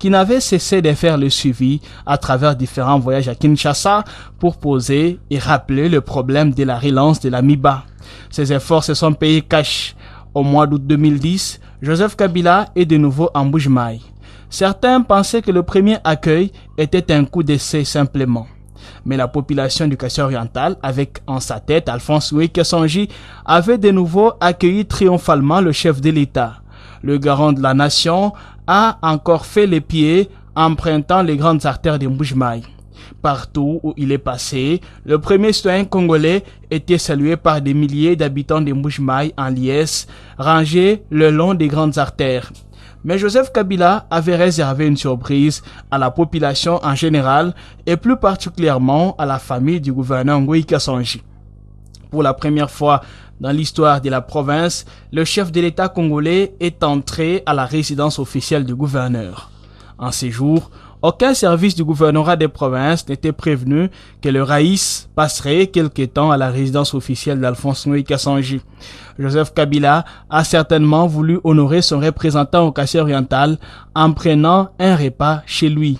qui n'avait cessé de faire le suivi à travers différents voyages à Kinshasa pour poser et rappeler le problème de la relance de l'AMIBA. Ses efforts se sont payés cash. Au mois d'août 2010, Joseph Kabila est de nouveau en Mbuji-Mayi. Certains pensaient que le premier accueil était un coup d'essai simplement. Mais la population du Kasaï-Oriental, avec en sa tête Alphonse Oué-Kessongi, avait de nouveau accueilli triomphalement le chef de l'État. Le garant de la nation a encore fait les pieds empruntant les grandes artères de Mbuji-Mayi. Partout où il est passé, le premier citoyen congolais était salué par des milliers d'habitants de Mbuji-Mayi en liesse, rangés le long des grandes artères. Mais Joseph Kabila avait réservé une surprise à la population en général et plus particulièrement à la famille du gouverneur Ngoï Kassongi. Pour la première fois dans l'histoire de la province, le chef de l'État congolais est entré à la résidence officielle du gouverneur. En ces jours, aucun service du gouvernorat des provinces n'était prévenu que le Raïs passerait quelque temps à la résidence officielle d'Alphonse Ngoï Kassongi. Joseph Kabila a certainement voulu honorer son représentant au Kasaï-Oriental en prenant un repas chez lui.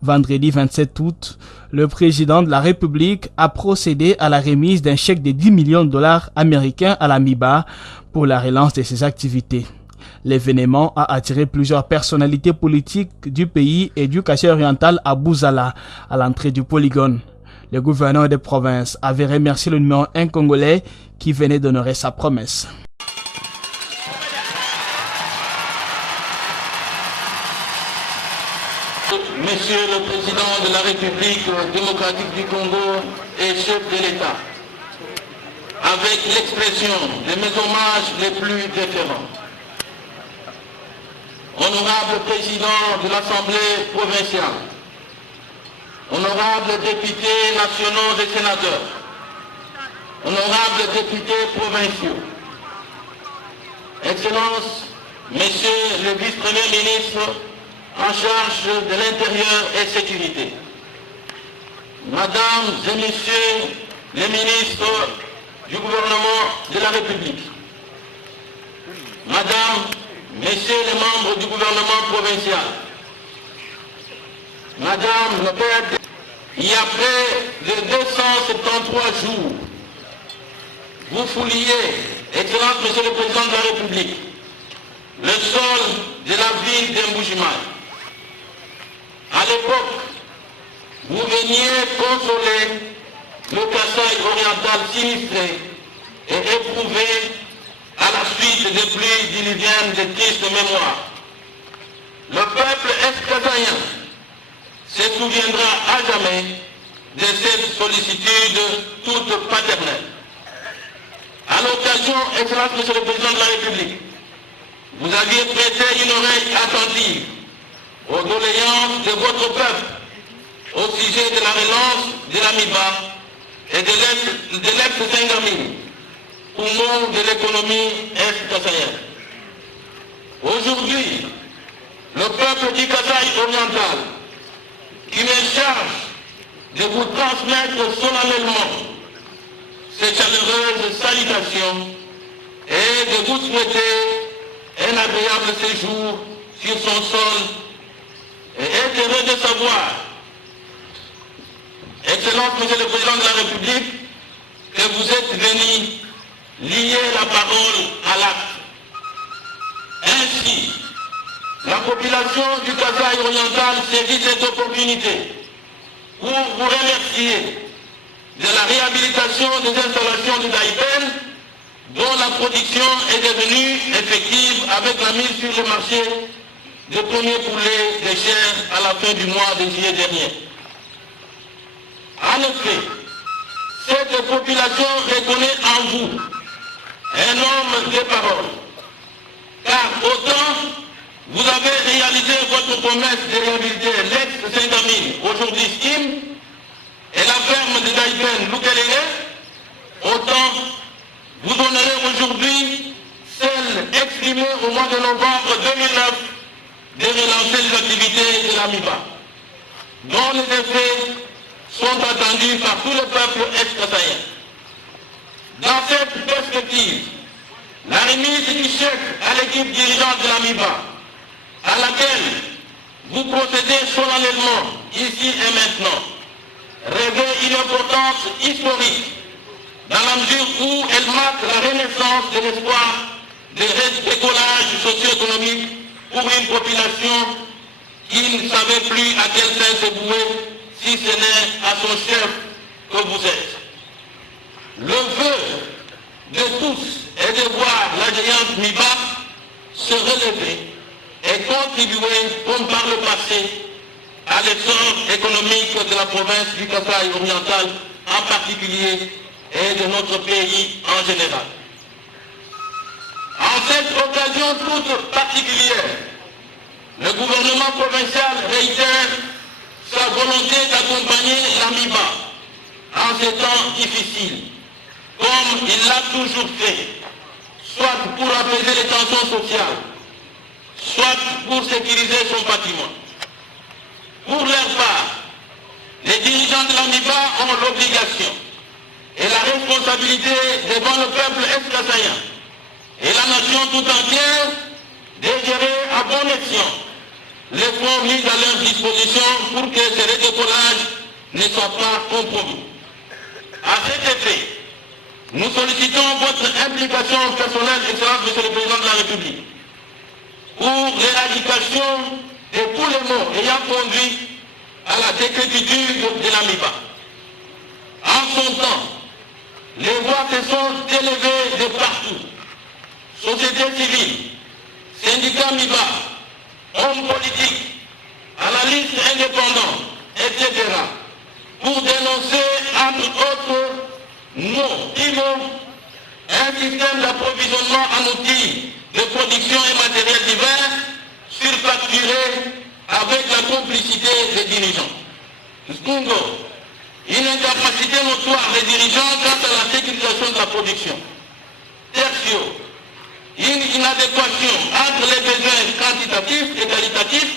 Vendredi 27 août, le président de la République a procédé à la remise d'un chèque de 10 millions de dollars américains à l'AMIBA pour la relance de ses activités. L'événement a attiré plusieurs personnalités politiques du pays et du Kasaï-Oriental à Bouzala, à l'entrée du polygone. Le gouverneur des provinces avait remercié le numéro 1 congolais qui venait d'honorer sa promesse. Monsieur le Président de la République démocratique du Congo et chef de l'État, avec l'expression de mes hommages les plus déférents. Honorable Président de l'Assemblée provinciale, honorables députés nationaux et sénateurs, honorables députés provinciaux, Excellences, Messieurs le vice-premier ministre en charge de l'intérieur et sécurité, Mesdames et Messieurs les ministres du gouvernement de la République, Madame, Messieurs les membres du gouvernement provincial, Madame le Père, il y a près de 273 jours, vous fouliez, Excellence Monsieur le Président de la République, le sol de la ville de Mbuji-Mayi. À l'époque, vous veniez consoler le Kasaï-Oriental sinistré et éprouvé à la suite des pluies diluviennes de triste mémoire. Le peuple est-kasaïen se souviendra à jamais de cette sollicitude toute paternelle. À l'occasion, Excellence Monsieur le Président de la République, vous aviez prêté une oreille attentive aux doléances de votre peuple au sujet de la relance de l'AMIBA et de l'ex-Sengamine, poumon de l'économie est-kassaïenne. Aujourd'hui, le peuple du Kasaï-Oriental qui me charge de vous transmettre solennellement ces chaleureuses salutations et de vous souhaiter un agréable séjour sur son sol et est heureux de savoir, Excellence Monsieur le Président de la République, que vous êtes venu lier la parole à l'acte. Ainsi, la population du Kasaï-Oriental saisit cette opportunité pour vous remercier de la réhabilitation des installations du Daïpen, dont la production est devenue effective avec la mise sur le marché des premiers poulets de chair à la fin du mois de juillet dernier. En effet, cette population reconnaît en vous un homme de parole, car autant vous avez réalisé votre promesse de réhabiliter l'ex-Sengamine, aujourd'hui Skim, et la ferme de Daïpen, Lukelele, autant vous honorez aujourd'hui celle exprimée au mois de novembre 2009 de relancer les activités de l'AMIBA, dont les effets sont attendus par tout le peuple est-kassaïen. Dans cette perspective, la remise du chèque à l'équipe dirigeante de l'AMIBA, à laquelle vous procédez solennellement, ici et maintenant, revêt une importance historique dans la mesure où elle marque la renaissance de l'espoir de décollage socio-économique pour une population qui ne savait plus à quel sein se vouer, si ce n'est à son chef que vous êtes. Le vœu de tous est de voir la géante MIBA se relever et contribuer, comme par le passé, à l'essor économique de la province du Kasaï oriental en particulier et de notre pays en général. En cette occasion toute particulière, le gouvernement provincial réitère sa volonté d'accompagner la MIBA en ces temps difficiles, comme il l'a toujours fait, soit pour apaiser les tensions sociales, soit pour sécuriser son patrimoine. Pour leur part, les dirigeants de la MIBA ont l'obligation et la responsabilité devant le peuple est-kassaïen et la nation tout entière de gérer à bon escient les fonds mis à leur disposition pour que ce redécollage ne soit pas compromis. À cet effet, nous sollicitons votre implication personnelle, Excellence Monsieur le Président de la République, pour l'éradication de tous les maux ayant conduit à la décrépitude de la MIBA. En son temps, les voix se sont élevées de partout. Société civile, syndicats MIBA, hommes politiques, analystes indépendants, etc. pour dénoncer, entre autres mots, un système d'approvisionnement en outils de production et matériel divers surfacturé avec la complicité des dirigeants. Secondo, une incapacité notoire des dirigeants quant à la sécurisation de la production. Tertio, une inadéquation entre les besoins quantitatifs et qualitatifs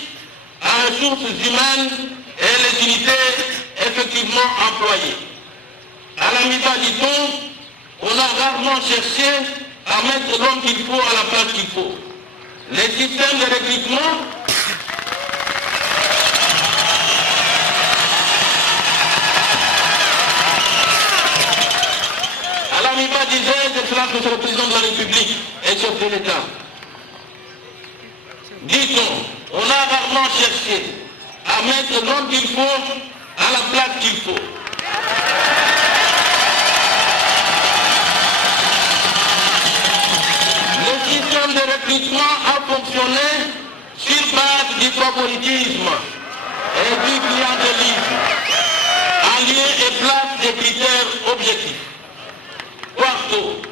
en ressources humaines et les unités effectivement employées. À la MIBA, dit-on, on a rarement cherché à mettre l'homme qu'il faut à la place qu'il faut. Les systèmes de recrutement à la MIBA disait, Excellence Monsieur le Président de la République et chef de l'État, dit-on, on a rarement cherché à mettre l'homme qu'il faut à la place qu'il faut. Le système de recrutement a fonctionné sur base du favoritisme et du clientélisme, en lien et place des critères objectifs. Quarto,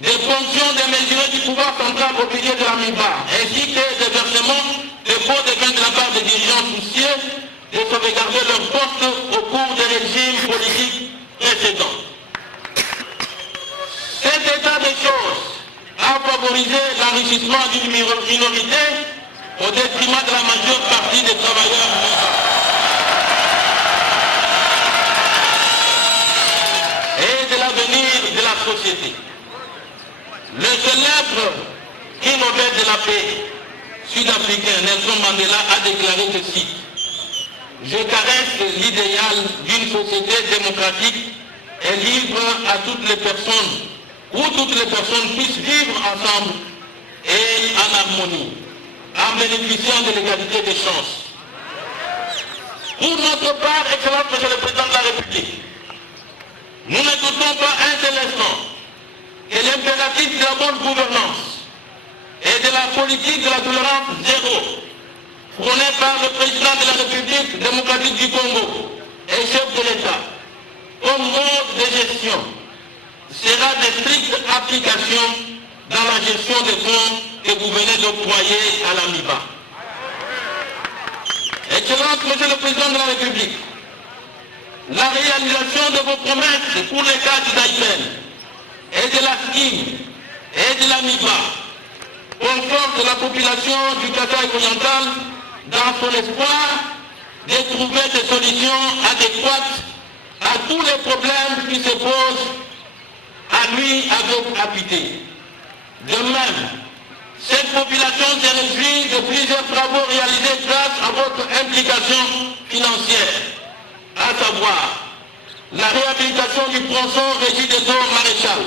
des fonctions démesurées du pouvoir central au pilier de la MIBA, ainsi que des versements de pots de vin de la part des dirigeants soucieux de sauvegarder leur poste au cours des régimes politiques précédents. Cet état de choses a favorisé l'enrichissement d'une minorité au détriment de la majeure partie des travailleurs et de l'avenir de la société. Le célèbre prix Nobel de la paix sud-africain Nelson Mandela a déclaré ceci: je caresse l'idéal d'une société démocratique et libre à toutes les personnes, où toutes les personnes puissent vivre ensemble et en harmonie, en bénéficiant de l'égalité des chances. Pour notre part, Excellence Monsieur le Président de la République, nous ne doutons pas un seul instant que l'impératif de la bonne gouvernance et de la politique de la tolérance zéro, prônée par le Président de la République démocratique du Congo et chef de l'État, comme mode de gestion, sera de stricte application dans la gestion des fonds que vous venez d'octroyer à la MIBA. Excellence, Monsieur le Président de la République, la réalisation de vos promesses pour les cadres d'Aïpen et de la SKIM et de la MIBA conforte la population du Kasaï oriental dans son espoir de trouver des solutions adéquates à tous les problèmes qui se posent à lui avec acuité. De même, Cette population se réjouit de plusieurs travaux réalisés grâce à votre implication financière, à savoir la réhabilitation du tronçon Régis-des-Eaux-Maréchal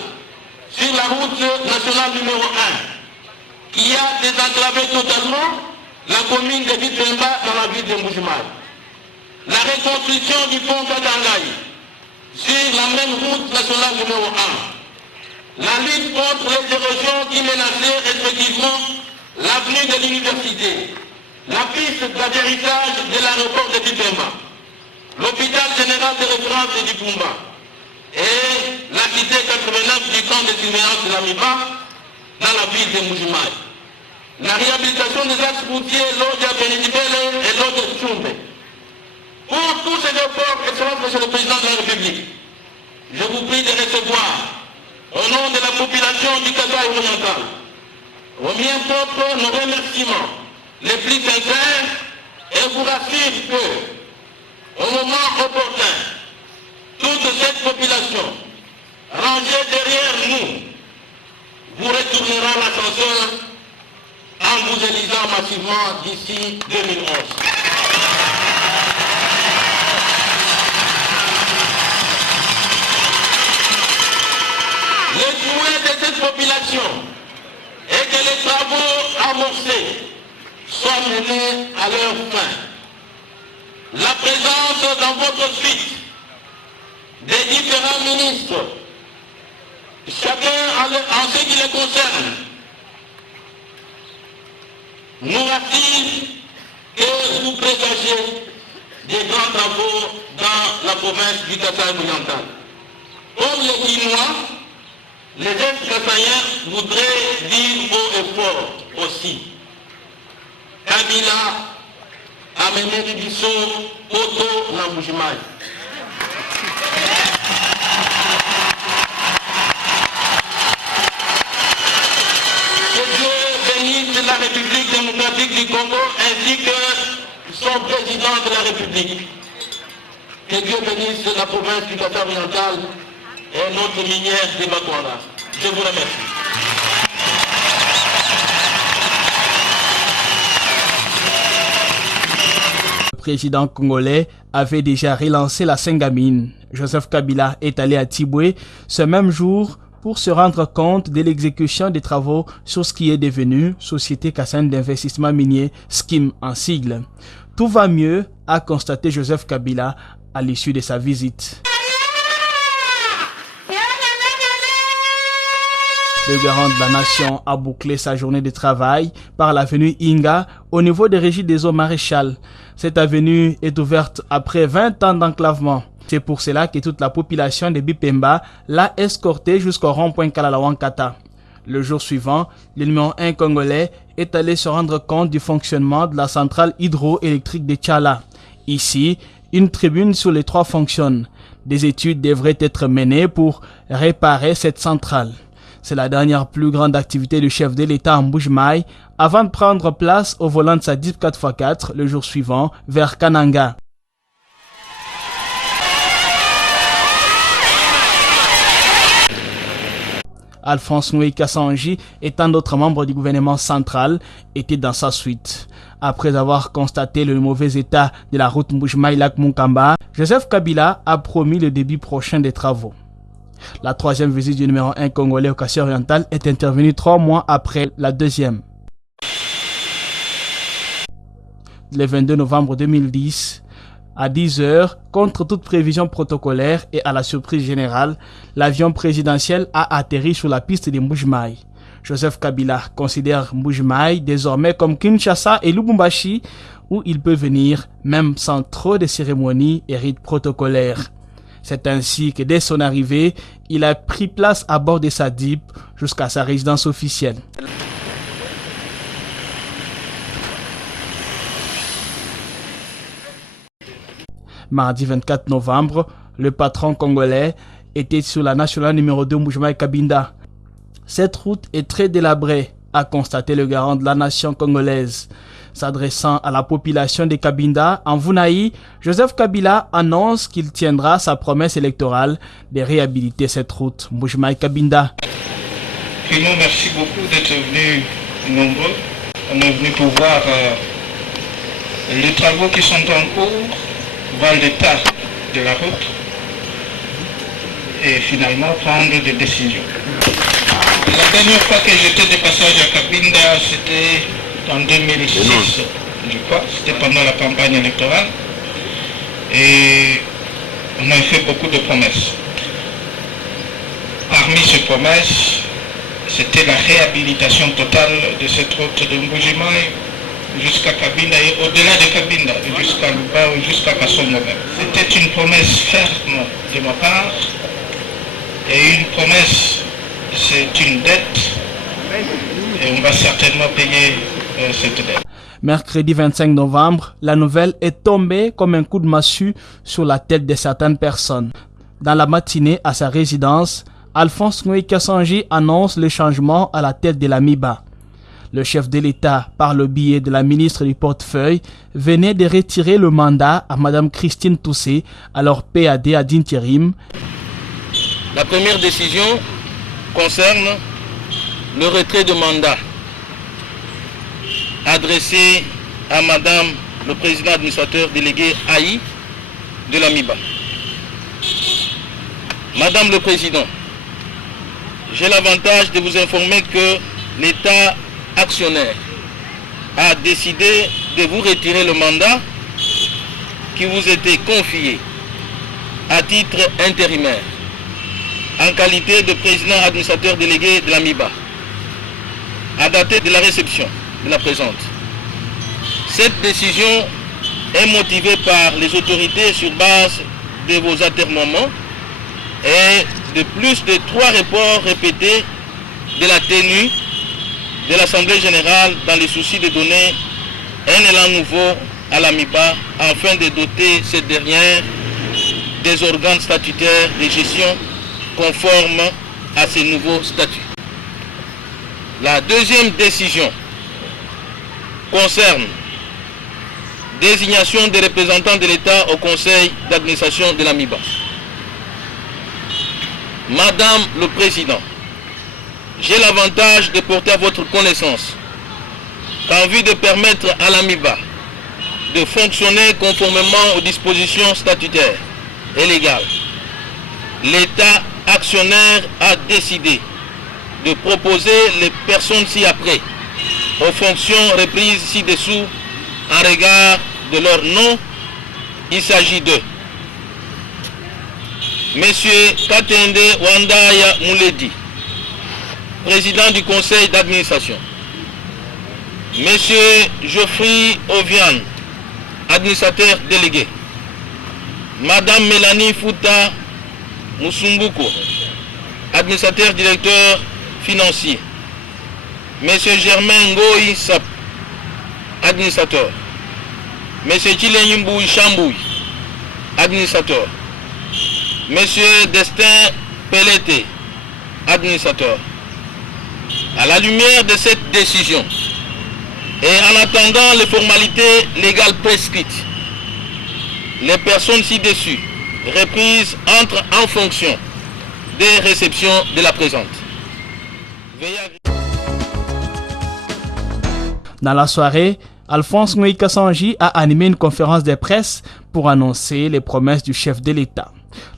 sur la route nationale numéro 1, qui a désenclavé totalement la commune de Bipemba dans la ville de Mbuji-Mayi. La reconstruction du pont Katangaï sur la même route nationale numéro 1. La lutte contre les érosions qui menaçaient respectivement l'avenue de l'université, la piste d'atterrissage de l'aéroport de Bipemba, l'hôpital général de référence du Pumba et la cité 89 du camp de surveillance de la MIBA dans la ville de Mbuji-Mayi. La réhabilitation des axes routiers Lodja Benidibele et Lodja Tchumbe. Pour tous ces efforts, Excellence Monsieur le Président de la République, je vous prie de recevoir au nom de la population du Kasaï oriental, au mien propre nos remerciements les plus sincères et vous rassure que, au moment opportun, toute cette population, rangée derrière nous, vous retournera l'ascenseur en vous élisant massivement d'ici 2011. Le souhait de cette population est que les travaux amorcés soient menés à leur fin. La présence dans votre suite des différents ministres, chacun en ce qui les concerne, nous rassure que vous présagez des grands travaux dans la province du Kasaï oriental. Comme les Guinois, les ex-Kassaïens voudraient dire haut et fort aussi. Kabila a mené du biseau Poto na Mbuji-Mayi. Que Dieu bénisse la République démocratique du Congo ainsi que son président de la République. Que Dieu bénisse la province du Kasaï oriental et notre minière de Bakwara. Je vous remercie. Le président congolais avait déjà relancé la Sengamine. Joseph Kabila est allé à Tiboué ce même jour pour se rendre compte de l'exécution des travaux sur ce qui est devenu Société Kassaïenne d'investissement minier, SKIM en sigle. Tout va mieux, a constaté Joseph Kabila à l'issue de sa visite. Le garant de la nation a bouclé sa journée de travail par l'avenue Inga au niveau des Régis-des-Eaux-Maréchal. Cette avenue est ouverte après 20 ans d'enclavement. C'est pour cela que toute la population de Bipemba l'a escorté jusqu'au rond-point Kalalawankata. Le jour suivant, le numéro 1 congolais est allé se rendre compte du fonctionnement de la centrale hydroélectrique de Tchala. Ici, une tribune sur les 3 fonctionne. Des études devraient être menées pour réparer cette centrale. C'est la dernière plus grande activité du chef de l'État en Mbuji-Mayi avant de prendre place au volant de sa Jeep 4x4 le jour suivant vers Kananga. Alphonse Noé Kassanji et tant d'autres membres du gouvernement central étaient dans sa suite. Après avoir constaté le mauvais état de la route Mbuji-Mayi-Lac-Munkamba, Joseph Kabila a promis le début prochain des travaux. La 3e visite du numéro 1 congolais au Kasaï oriental est intervenue 3 mois après la 2e. Le 22 novembre 2010, à 10h, contre toute prévision protocolaire et à la surprise générale, l'avion présidentiel a atterri sur la piste de Mbuji-Mayi. Joseph Kabila considère Mbuji-Mayi désormais comme Kinshasa et Lubumbashi, où il peut venir même sans trop de cérémonies et rites protocolaires. C'est ainsi que dès son arrivée, il a pris place à bord de sa Jeep jusqu'à sa résidence officielle. Mardi 24 novembre, le patron congolais était sur la nationale numéro 2 Mbuji-Mayi-Kabinda. Cette route est très délabrée, a constaté le garant de la nation congolaise. S'adressant à la population de Kabinda, en Vunaï, Joseph Kabila annonce qu'il tiendra sa promesse électorale de réhabiliter cette route Mbuji-Mayi-Kabinda. Primo, merci beaucoup d'être venu nombreux. On est venu pour voir les travaux qui sont en cours, voir l'état de la route et finalement prendre des décisions. La dernière fois que j'étais de passage à Cabinda, c'était en 2006, je crois, c'était pendant la campagne électorale. Et on a fait beaucoup de promesses. Parmi ces promesses, c'était la réhabilitation totale de cette route de Mbujimaï jusqu'à Cabinda et au-delà de Cabinda, jusqu'à Luba ou jusqu'à Kasongo. C'était une promesse ferme de ma part. Et une promesse, c'est une dette. Et on va certainement payer cette dette. Mercredi 25 novembre, la nouvelle est tombée comme un coup de massue sur la tête de certaines personnes. Dans la matinée, à sa résidence, Alphonse Ngoï Kassangi annonce le changement à la tête de la MIBA. Le chef de l'État, par le biais de la ministre du portefeuille, venait de retirer le mandat à Mme Christine Toussé, alors PAD à d'intérim. La première décision concerne le retrait de mandat adressé à Madame le président administrateur délégué AI de la MIBA. Madame le Président, j'ai l'avantage de vous informer que l'État actionnaire a décidé de vous retirer le mandat qui vous était confié à titre intérimaire en qualité de président administrateur délégué de la MIBA, à dater de la réception de la présente. Cette décision est motivée par les autorités sur base de vos atermoiements et de plus de 3 reports répétés de la tenue de l'Assemblée générale dans les soucis de donner un élan nouveau à la MIBA afin de doter cette dernière des organes statutaires de gestion conformes à ces nouveaux statuts. La deuxième décision concerne désignation des représentants de l'État au conseil d'administration de la MIBA. Madame le Président, j'ai l'avantage de porter à votre connaissance qu'en vue de permettre à la MIBA de fonctionner conformément aux dispositions statutaires et légales, l'État actionnaire a décidé de proposer les personnes ci-après aux fonctions reprises ci-dessous en regard de leur nom. Il s'agit de Monsieur Katende Wandaya Mouledi, président du conseil d'administration. Monsieur Geoffrey Ovian, administrateur délégué. Madame Mélanie Fouta Moussumbuko, administrateur directeur financier. Monsieur Germain Ngoï Sap, administrateur. Monsieur Chilenyimboui Chambouy, administrateur. Monsieur Destin Pelleté, administrateur. À la lumière de cette décision et en attendant les formalités légales prescrites, les personnes ci-dessus reprises entrent en fonction des réceptions de la présente. Dans la soirée, Alphonse Ngoï Kassangi a animé une conférence de presse pour annoncer les promesses du chef de l'État.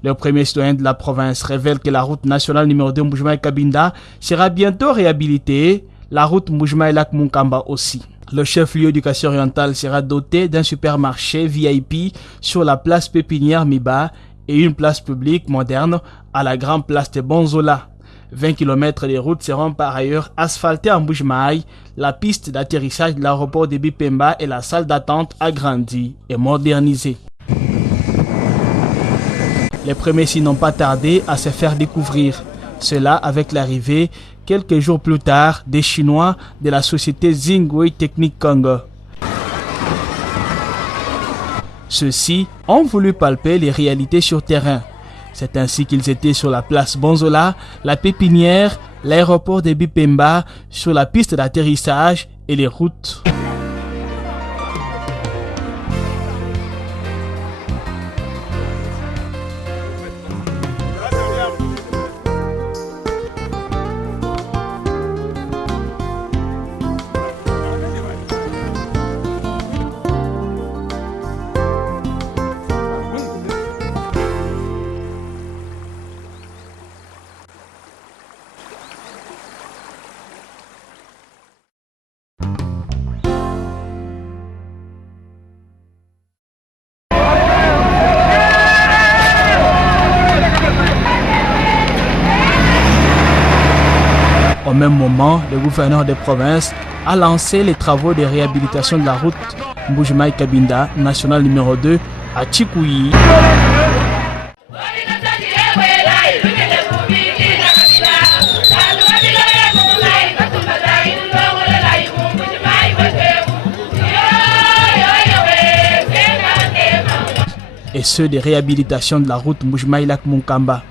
Le premier citoyen de la province révèle que la route nationale numéro 2 Mbujimaï-Cabinda sera bientôt réhabilitée, la route Mbujimaï-Lac-Munkamba aussi. Le chef-lieu du Kasai oriental sera doté d'un supermarché VIP sur la place Pépinière Miba et une place publique moderne à la grande place de Bonzola. 20 km de routes seront par ailleurs asphaltées en Mbujimaï, la piste d'atterrissage de l'aéroport de Bipemba et la salle d'attente agrandie et modernisée. Les premiers signes n'ont pas tardé à se faire découvrir. Cela avec l'arrivée, quelques jours plus tard, des Chinois de la société Zingwei Technique Congo. Ceux-ci ont voulu palper les réalités sur terrain. C'est ainsi qu'ils étaient sur la place Bonzola, la pépinière, l'aéroport de Bipemba, sur la piste d'atterrissage et les routes. même moment, le gouverneur de province a lancé les travaux de réhabilitation de la route Mbujimayi-Kabinda, nationale numéro 2, à Tchikoui. Et ceux de réhabilitation de la route Mbujimayi-Lac-Munkamba.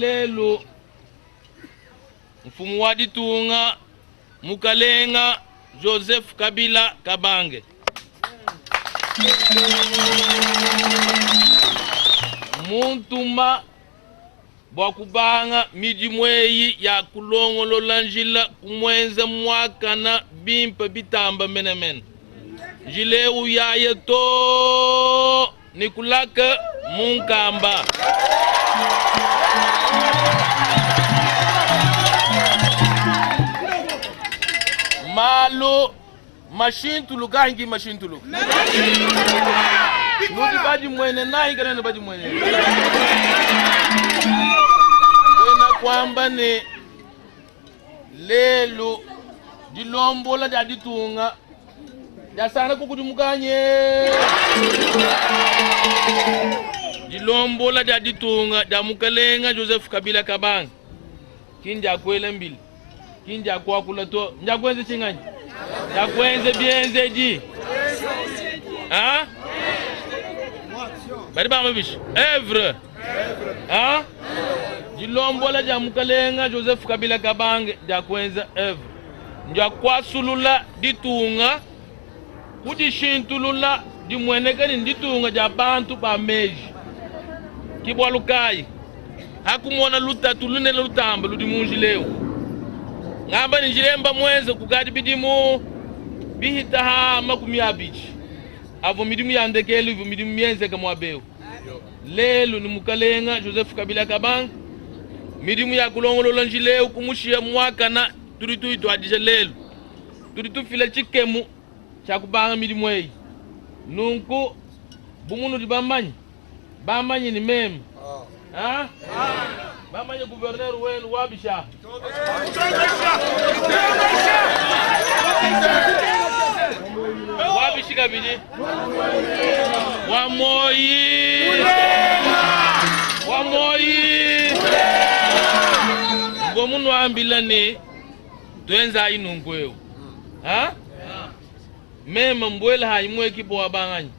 Lelo mfumu wa Ditunga Mukalenga Joseph Kabila Kabange muntuma bwakubanga miji mweyi ya kulongolola njila kumwenza mwaka na bimpa bitamba menemene njile uyaye to nikulaka Munkamba malo mashintulu gangi mashintulu nudi baji mwene nahi kana baji mwene wena kwamba ne lelo dilombola ja Ditunga jasana kukudimukanye dilombola ja Ditunga ja Mukalenga Joseph Kabila Kabange kinja kwele mbili kinja kwa kula to njagwenze chinganya njagwenze bienze ji ah bari ba mabish evre ah dilombola ja Mukalenga Joseph Kabila Kabange jakwenza evre njakwasulula Ditunga kudishintulula dimwenekani Ditunga ja bantu ba meji kibwalukai hakumona lutatu lunene lutamba ludimunji leo ngamba nijilemba mwenze kugadi bidimu bihita ha makumi abichi avo midimu yandekeli vo midimu mienze kamwabeu lelo ni Mukalenga Joseph Kabila Kabange midimu ya kulongolola njileu kumushia mwaka na turitu ito adije lelo turitu fila chikemu chakubanga midimu eyi nunku bumunu di bambanyi ni meme ah bambanyi gouverneur wenu wabisha wabishika bidi wamoyi ngomunu ambilane twenza inungweo ha mema mbwela haimwe kipo wabanganyi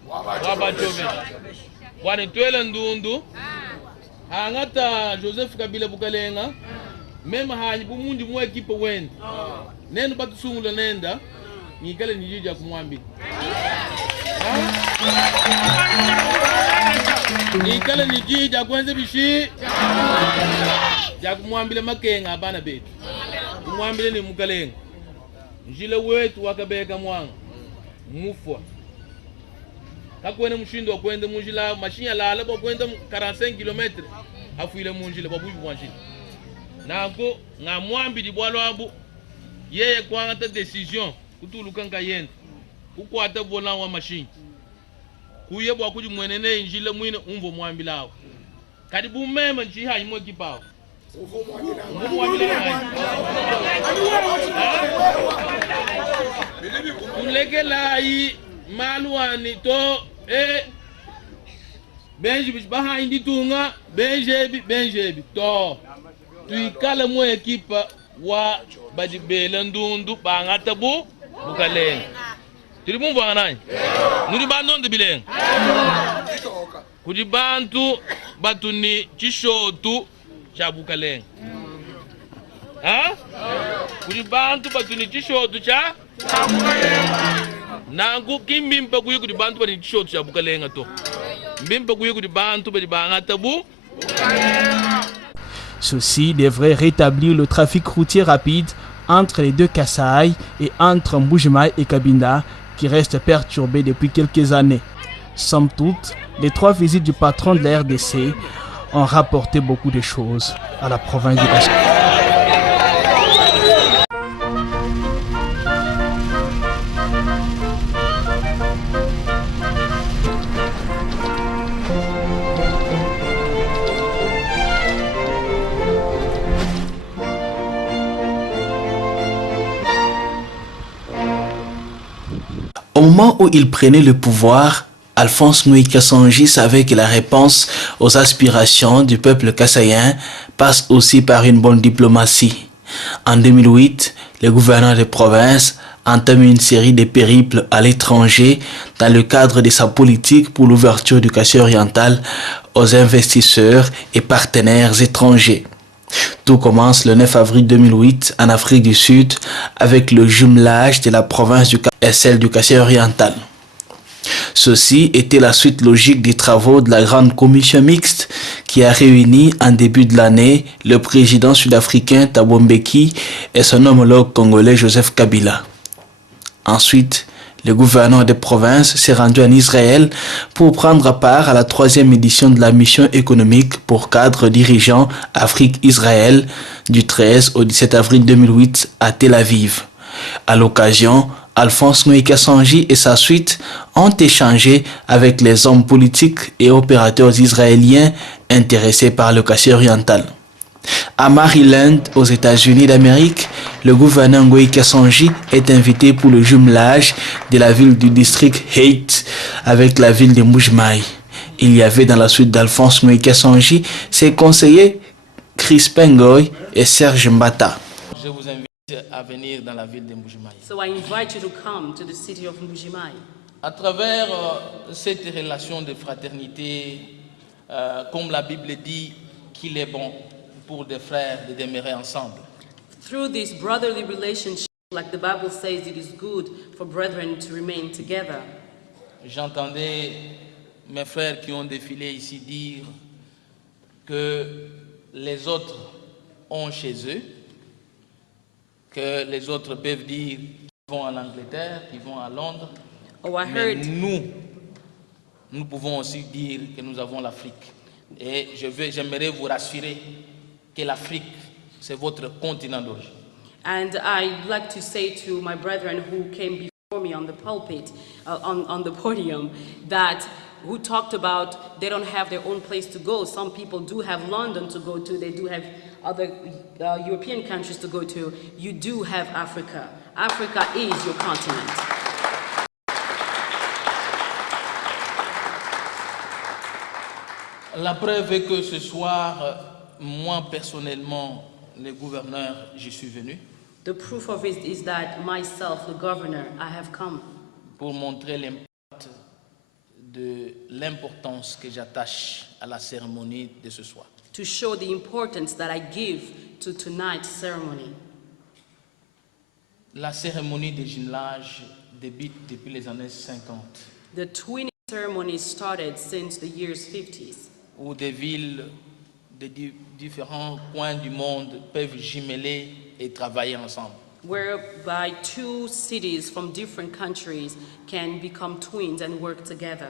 wabachove wani twela ndundu hangata Joseph Kabila Mukalenga mema hanyi bumundi mwe kipo wendi nendo batusungula nenda nikale nijija kumwambi nikale nijija kwenze bishi ya kumwambile makenga abana betu kumwambile ni Mukalenga njile wetu wakabeka mwanga mufwa kakwene mushindo wa kwenda munjila mashinya lala bo kwenda 45 km afuile munjila babuyi bwanjila nanko ngamwambi di bwalo abu yeye kwanga decision kutuluka ngayenda kukwata bona wa mashinya kuye bwa kuji mwenene njile mwine umvo mwambi lawo kadi bumema nchi hayi mo kipawo ulekelayi maluani to benji bahayi Ditunga benjebi to tuikala mu ekipa wa badibela ndundu bangata bu Mukalenga tiri bumvu anani nuri bandonde bilenga kudi bantu batuni chishotu cha Mukalenga ha kudi bantu batuni chishotu cha nangu kimbimpa kuye kudi bantu batuni chishotu cha Mukalenga to mbimpa kuye kudi bantu badi bangata bu. Ceci devrait rétablir le trafic routier rapide entre les deux Kasaï et entre Mbujimayi et Kabinda qui reste perturbé depuis quelques années. Somme toute, les 3 visites du patron de la RDC ont rapporté beaucoup de choses à la province du Kasaï. moment où il prenait le pouvoir, Alphonse Ngoï Kassangi savait que la réponse aux aspirations du peuple kassaïen passe aussi par une bonne diplomatie. En 2008, le gouverneur de province entame une série de périples à l'étranger dans le cadre de sa politique pour l'ouverture du Kassai oriental aux investisseurs et partenaires étrangers. Tout commence le 9 avril 2008 en Afrique du Sud avec le jumelage de la province du Kassai et celle du Kassai oriental. Ceci était la suite logique des travaux de la Grande Commission mixte qui a réuni en début de l'année le président sud-africain Thabo Mbeki et son homologue congolais Joseph Kabila. Ensuite, le gouverneur de province s'est rendu en Israël pour prendre part à la 3e édition de la mission économique pour cadres dirigeants Afrique-Israël du 13 au 17 avril 2008 à Tel Aviv. À l'occasion, Alphonse Ngoï Kassangi et sa suite ont échangé avec les hommes politiques et opérateurs israéliens intéressés par le Kassai oriental. À Maryland, aux États-Unis d'Amérique, le gouverneur Ngoï Kassangi est invité pour le jumelage de la ville du district Height avec la ville de Mbuji-Mayi. Il y avait dans la suite d'Alphonse Ngoï Kassangi ses conseillers Crispin Ngoï et Serge Mbata. Je vous invite à venir dans la ville de Mbuji-Mayi. So I invite you to come to the city of Mbuji-Mayi. À travers cette relation de fraternité, comme la Bible dit qu'il est bon pour des frères de demeurer ensemble. Through this brotherly relationship, like the Bible says, it is good for brethren to remain together. J'entendais mes frères qui ont défilé ici dire que les autres ont chez eux, que les autres peuvent dire qu'ils vont en Angleterre, qu'ils vont à Londres. Oh, I Mais heard. nous pouvons aussi dire que nous avons l'Afrique. Et j'aimerais vous rassurer que l'Afrique, c'est votre continent d'origine. And I'd like to say to my brethren who came before me on the pulpit, on the podium, that who talked about they don't have their own place to go. Some people do have London to go to. They do have other European countries to go to. You do have Africa. Africa is your continent. La preuve est que ce soir, moi personnellement, le gouverneur, j'y suis venu The proof of it is that myself, the governor, I have come pour montrer l'impact de l'importance que j'attache à la cérémonie de ce soir. to show the importance that I give to tonight's ceremony. La cérémonie de jumelage débute depuis les années 50, The twinning ceremony started since the years 50s, où des villes de différents coins du monde peuvent jumeler et travailler ensemble. whereby two cities from different countries can become twins and work together.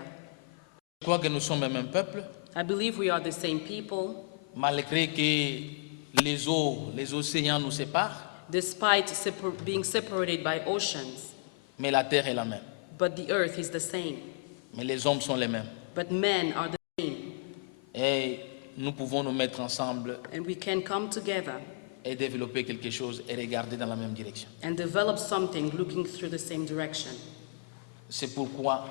Je crois que nous sommes le même peuple, I believe we are the same people, malgré que les eaux, les océans nous séparent, despite being separated by oceans. mais la terre est la même. But the earth is the same. Mais les hommes sont les mêmes. But men are the same. Et nous pouvons nous mettre ensemble And we can come together et développer quelque chose et regarder dans la même direction. and develop something looking through the same direction. C'est pourquoi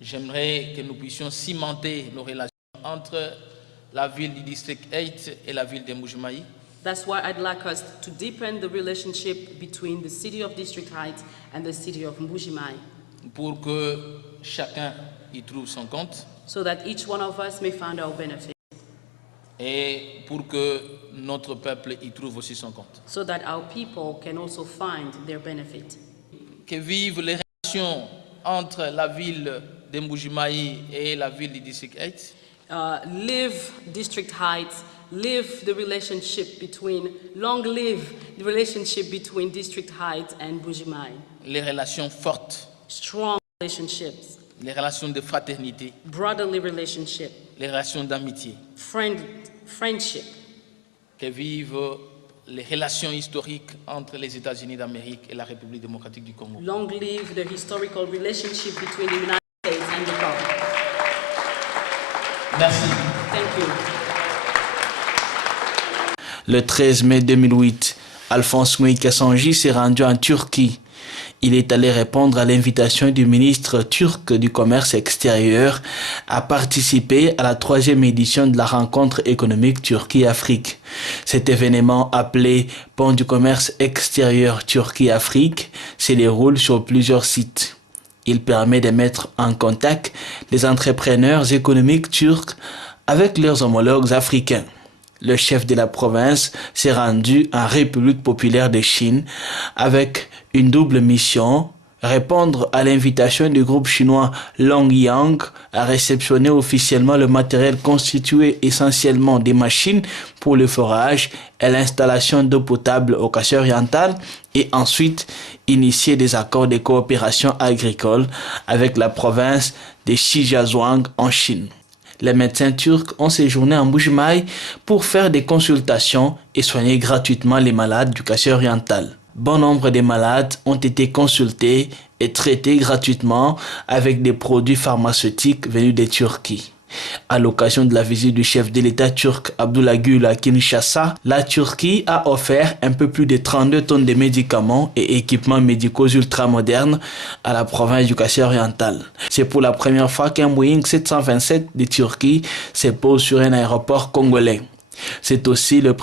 j'aimerais que nous puissions cimenter nos relations entre la ville du district 8 et la ville de Mbuji-Mayi, That's why I'd like us to deepen the relationship between the city of District Heights and the city of Mbuji-Mayi, pour que chacun y trouve son compte so that each one of us may find our benefit, et pour que notre peuple y trouve aussi son compte. so that our people can also find their benefit. Que vivent les relations entre la ville de Mbuji-Mayi et la ville du district 8, Live District Heights, live the relationship between, long live the relationship between District Heights and Mbuji-Mayi. les relations fortes, Strong relationships, les relations de fraternité, brotherly relationship, les relations d'amitié, friendship. que vivent les relations historiques entre les États-Unis d'Amérique et la République démocratique du Congo. Long live the historical relationship between the United States and the Congo. Merci. Thank you. Le 13 mai 2008, Alphonse Ngoï Kassangi s'est rendu en Turquie. Il est allé répondre à l'invitation du ministre turc du commerce extérieur à participer à la 3e édition de la rencontre économique Turquie-Afrique. Cet événement appelé Pont du commerce extérieur Turquie-Afrique se déroule sur plusieurs sites. Il permet de mettre en contact les entrepreneurs économiques turcs avec leurs homologues africains. Le chef de la province s'est rendu en République populaire de Chine avec une double mission: répondre à l'invitation du groupe chinois Longyang à réceptionner officiellement le matériel constitué essentiellement des machines pour le forage et l'installation d'eau potable au Kasaï-Oriental, et ensuite initier des accords de coopération agricole avec la province de Shijiazhuang en Chine. Les médecins turcs ont séjourné en Mbuji-Maï pour faire des consultations et soigner gratuitement les malades du Kasaï-Oriental. Bon nombre de malades ont été consultés et traités gratuitement avec des produits pharmaceutiques venus de Turquie. À l'occasion de la visite du chef de l'État turc Abdullah Gül à Kinshasa, la Turquie a offert un peu plus de 32 tonnes de médicaments et équipements médicaux ultramodernes à la province du Kasaï-Oriental. C'est pour la première fois qu'un Boeing 727 de Turquie se pose sur un aéroport congolais. C'est aussi le